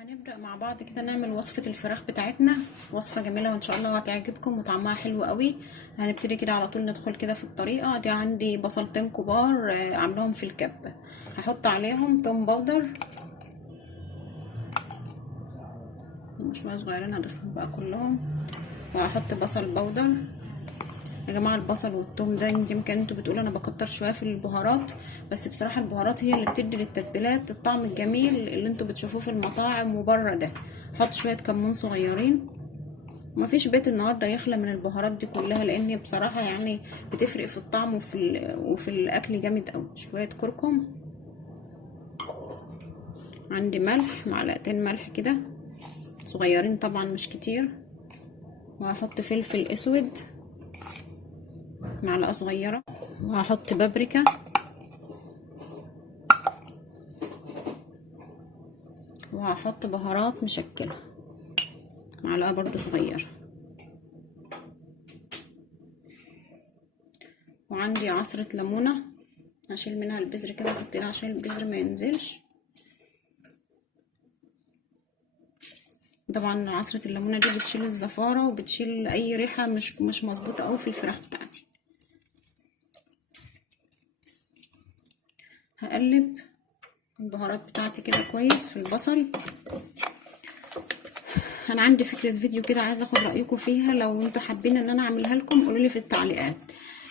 هنبدأ مع بعض كده نعمل وصفة الفراخ بتاعتنا. وصفة جميلة وان شاء الله هتعجبكم وطعمها حلو قوي. هنبتدي كده على طول ندخل كده في الطريقة دي. عندي بصلتين كبار عاملاهم في الكبة. هحط عليهم توم باودر شوية صغيرين، هضيفهم بقى كلهم. وهحط بصل باودر. يا جماعه البصل والثوم ده يمكن انتوا بتقولوا انا بكتر شويه في البهارات، بس بصراحه البهارات هي اللي بتدي للتتبيلات الطعم الجميل اللي انتوا بتشوفوه في المطاعم وبره ده. حط شويه كمون صغيرين. مفيش بيت النهارده يخلى من البهارات دي كلها، لان بصراحه يعني بتفرق في الطعم وفي الاكل جامد قوي. شويه كركم. عندي ملح، معلقتين ملح كده صغيرين طبعا مش كتير. وهحط فلفل اسود معلقه صغيره. وهحط بابريكا. وهحط بهارات مشكله معلقه برضو صغيره. وعندي عصره ليمونه، هشيل منها البذر كده احطيها عشان البذر ما ينزلش. طبعا عصره الليمونه دي بتشيل الزفاره وبتشيل اي ريحه مش مظبوطه قوي في الفراخ بتاعتي. هقلب البهارات بتاعتي كده كويس في البصل. انا عندي فكره فيديو كده عايزه اخد رايكم فيها، لو انتوا حابين ان انا اعملها لكم قولوا لي في التعليقات.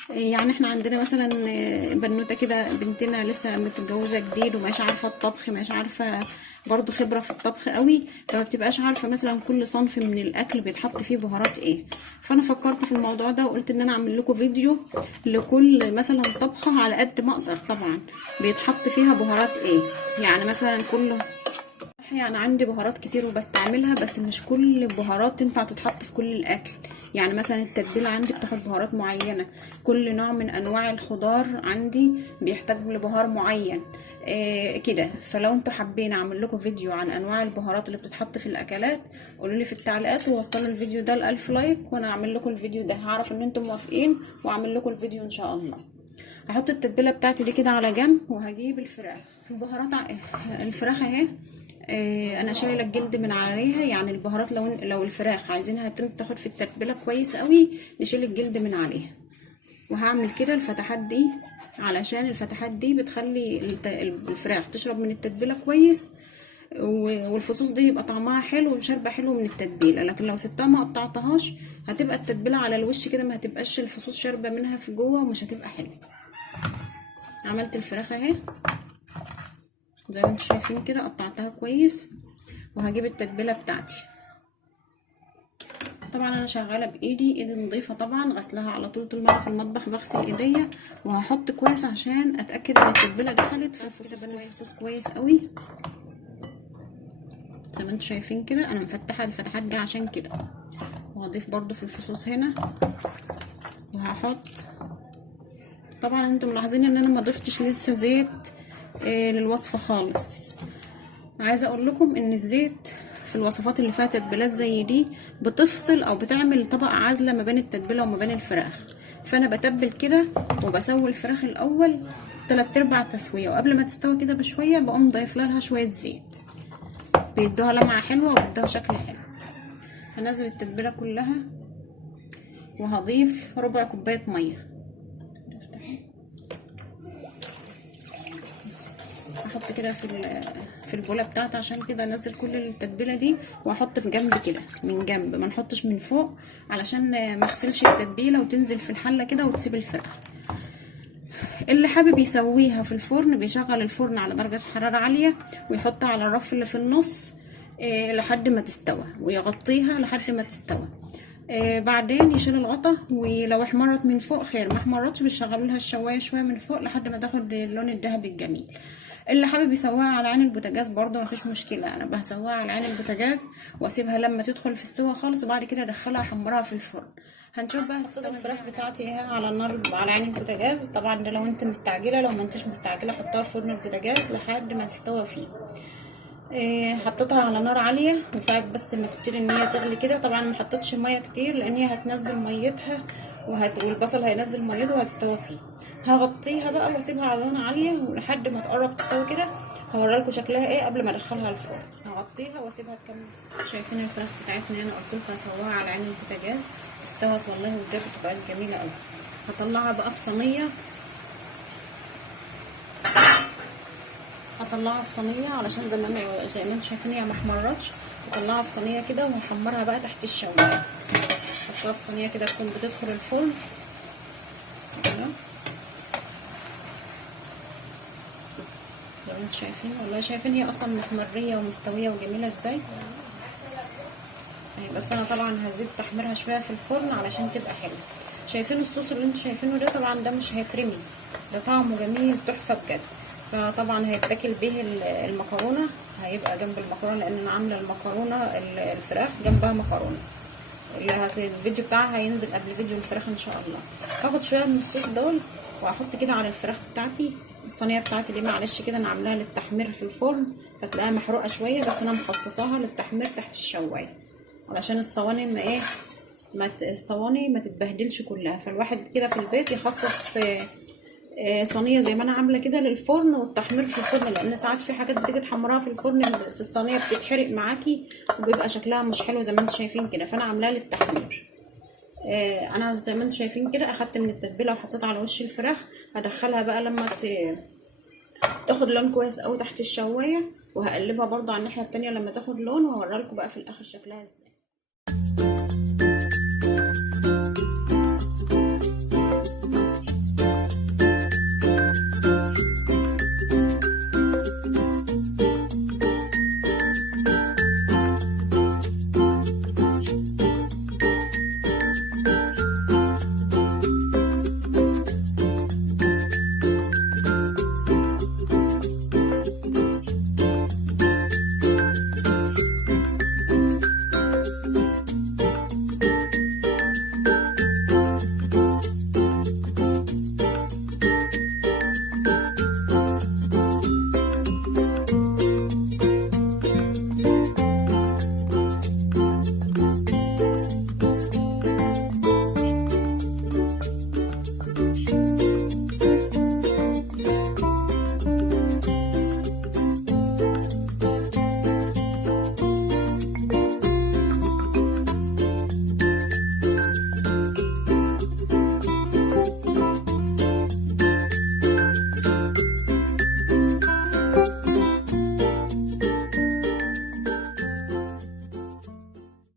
يعني احنا عندنا مثلا بنوته كده، بنتنا لسه متجوزه جديد ومش عارفه الطبخ، مش عارفه برضو خبره في الطبخ قوي، فما بتبقاش عارفه مثلا كل صنف من الاكل بيتحط فيه بهارات ايه. فانا فكرت في الموضوع ده وقلت ان انا اعمل لكم فيديو لكل مثلا طبخه على قد ما اقدر طبعا بيتحط فيها بهارات ايه. يعني مثلا يعني عندي بهارات كتير وبستعملها، بس مش كل البهارات تنفع تتحط في كل الاكل. يعني مثلا التتبيله عندي بتاخد بهارات معينه، كل نوع من انواع الخضار عندي بيحتاج لبهار معين كده. فلو انتوا حابين اعمل لكم فيديو عن انواع البهارات اللي بتتحط في الاكلات قولوا لي في التعليقات، ووصلوا الفيديو ده ل1000 لايك وانا اعمل لكم الفيديو ده. هعرف ان انتم موافقين واعمل لكم الفيديو ان شاء الله. هحط التتبيله بتاعتي دي كده على جنب، وهجيب الفراخ. البهارات الفراخ اهي. انا شايله الجلد من عليها. يعني البهارات لو الفراخ عايزينها تاخد في التتبيله كويس قوي نشيل الجلد من عليها. وهعمل كده الفتحات دي علشان الفتحات دي بتخلي الفراخ تشرب من التتبيله كويس، والفصوص دي يبقى طعمها حلو وشاربه حلو من التتبيله. لكن لو سبتها ما قطعتهاش هتبقى التتبيله على الوش كده، ما هتبقاش الفصوص شاربه منها في جوه ومش هتبقى حلوه. عملت الفراخ اهي زي ما انتم شايفين كده، قطعتها كويس. وهجيب التتبيله بتاعتي. طبعا انا شغاله بايدي نظيفه طبعا، غسلها على طول ما انا في المطبخ بغسل ايديا. وهحط كويس عشان اتاكد ان التتبيله دخلت في الفصوص كويس قوي. زي ما انتم شايفين كده انا مفتحه الفتحات دي عشان كده. وهضيف برضو في الفصوص هنا. وهحط طبعا انتم ملاحظين ان انا ما ضفتش لسه زيت للوصفه خالص. عايزه اقول لكم ان الزيت في الوصفات اللي فيها تتبيلات زي دي بتفصل او بتعمل طبقه عازله ما بين التتبيله وما بين الفراخ. فانا بتبل كده وبسوي الفراخ الاول 3/4 تسويه، وقبل ما تستوي كده بشويه بقوم ضايف لها شويه زيت، بيدوها لمعه حلوه وبيدوها شكل حلو. هنزل التتبيله كلها وهضيف ربع كوبايه ميه. هحط كده في البوله بتاعتي عشان كده انزل كل التتبيله دي، واحط في جنب كده من جنب، ما نحطش من فوق علشان ما اغسلش التتبيله وتنزل في الحله كده وتسيب الفراخ. اللي حابب يسويها في الفرن بيشغل الفرن على درجه حراره عاليه ويحطها على الرف اللي في النص لحد ما تستوى، ويغطيها لحد ما تستوى. بعدين يشيل الغطا، ولو احمرت من فوق خير، ما احمرتش بيشغلوا لها الشوايه شويه من فوق لحد ما تاخد اللون الذهبي الجميل. اللي حابب يسويها على عين البوتاجاز برضو مفيش مشكله. انا بسويها على عين البوتاجاز واسيبها لما تدخل في السوا خالص، وبعد كده ادخلها احمرها في الفرن. هنشوف بقى هتستوي الفراخ بتاعتي اهي على النار على عين البوتاجاز. طبعا ده لو انت مستعجله، لو ما انتش مستعجله حطها في فرن البوتاجاز لحد ما تستوي فيه. حطيتها على نار عاليه وساعه بس ما تبتدي ان هي تغلي كده. طبعا ما حطيتش ميه كتير لان هي هتنزل ميتها والبصل هينزل ميته وهتستوي فيه. هغطيها بقى واسيبها على نار عاليه ولحد ما تقرب تستوي كده. هوريلكم شكلها ايه قبل ما ادخلها الفرن. هغطيها واسيبها تكمل. شايفين الفراخ بتاعتنا هنا قلت لكم هسويها على عين البوتاجاز، استوت والله وجابت بقت جميله قوي. هطلعها بقى في صينيه، علشان زي ما انتم شايفين هي ما احمرتش. هطلعها في صينيه كده وهحمرها بقى تحت الشوايه. هحطها في صينيه كده تكون بتدخل الفرن كده زي ما انتم شايفين. والله شايفين هي اصلا محمريه ومستويه وجميله ازاي. بس انا طبعا هزيد تحميرها شويه في الفرن علشان تبقى حلوه. شايفين الصوص اللي انتوا شايفينه ده؟ طبعا ده مش هيترمي، ده طعمه جميل تحفه بجد. فطبعا هيتاكل به المكرونه، هيبقى جنب المكرونه، لان انا عامله المكرونه الفراخ جنبها مكرونه. الفيديو بتاعها هينزل قبل فيديو الفراخ ان شاء الله. هاخد شويه من الصوص دول واحط كده على الفراخ بتاعتي. الصينيه بتاعتي دي معلش كده انا عاملاها للتحمير في الفرن، فتلاقيها محروقه شويه، بس انا مخصصاها للتحمير تحت الشوايه علشان الصواني الصواني ما تتبهدلش كلها. فالواحد كده في البيت يخصص صينيه زي ما انا عامله كده للفرن والتحمير في الفرن، لان ساعات في حاجات بتيجي تحمرها في الفرن في الصينيه بتتحرق معاكي وبيبقى شكلها مش حلو زي ما انتم شايفين كده. فانا عاملاها للتحمير. انا زي ما انتم شايفين كده اخدت من التتبيله وحطيت على وش الفراخ. هدخلها بقى لما تاخد لون كويس قوي تحت الشوايه، وهقلبها برضو على الناحيه التانية لما تاخد لون، وهوريلكم بقى في الاخر شكلها ازاي.